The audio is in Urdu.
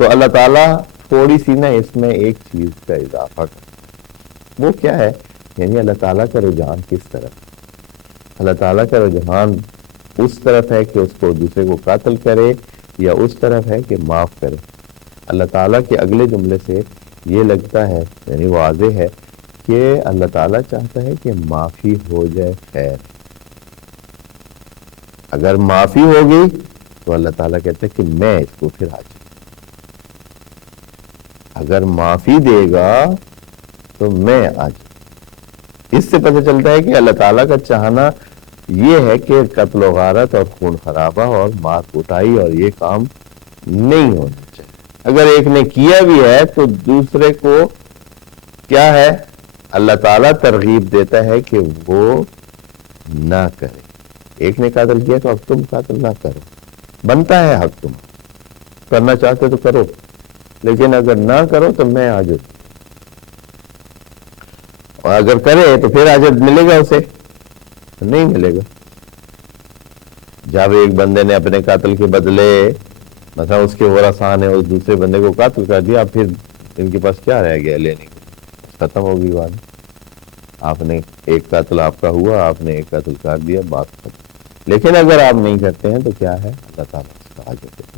تو اللہ تعالیٰ تھوڑی سی نا اس میں ایک چیز کا اضافہ کر، وہ کیا ہے؟ یعنی اللہ تعالیٰ کا رجحان کس طرف؟ اللہ تعالیٰ کا رجحان اس طرف ہے کہ اس کو دوسرے کو قتل کرے، یا اس طرف ہے کہ معاف کرے؟ اللہ تعالیٰ کے اگلے جملے سے یہ لگتا ہے، یعنی واضح ہے کہ اللہ تعالیٰ چاہتا ہے کہ معافی ہو جائے، خیر۔ اگر معافی ہو گئی تو اللہ تعالیٰ کہتا ہے کہ میں اس کو پھر حاضر، اگر معافی دے گا تو میں آج۔ اس سے پتہ چلتا ہے کہ اللہ تعالیٰ کا چاہنا یہ ہے کہ قتل و غارت اور خون خرابہ اور مار کوٹائی اور یہ کام نہیں ہونا چاہیے۔ اگر ایک نے کیا بھی ہے تو دوسرے کو کیا ہے؟ اللہ تعالیٰ ترغیب دیتا ہے کہ وہ نہ کرے۔ ایک نے قتل کیا تو اب تم قتل نہ کرو، بنتا ہے حق، تم کرنا چاہتے تو کرو، لیکن اگر نہ کرو تو میں آج، اور اگر کرے تو پھر اجر ملے گا، اسے نہیں ملے گا۔ جب ایک بندے نے اپنے قاتل کے بدلے مثلا اس کے ورثاء نے اس دوسرے بندے کو قتل کر دیا، پھر ان کے پاس کیا رہ گیا لینے کو؟ ختم ہوگی بات۔ آپ نے ایک قتل آپ کا ہوا، آپ نے ایک قتل کر دیا، بات ختم۔ لیکن اگر آپ نہیں کرتے ہیں تو کیا ہے؟ اللہ تعالیٰ اس کا اجر دیتے ہیں۔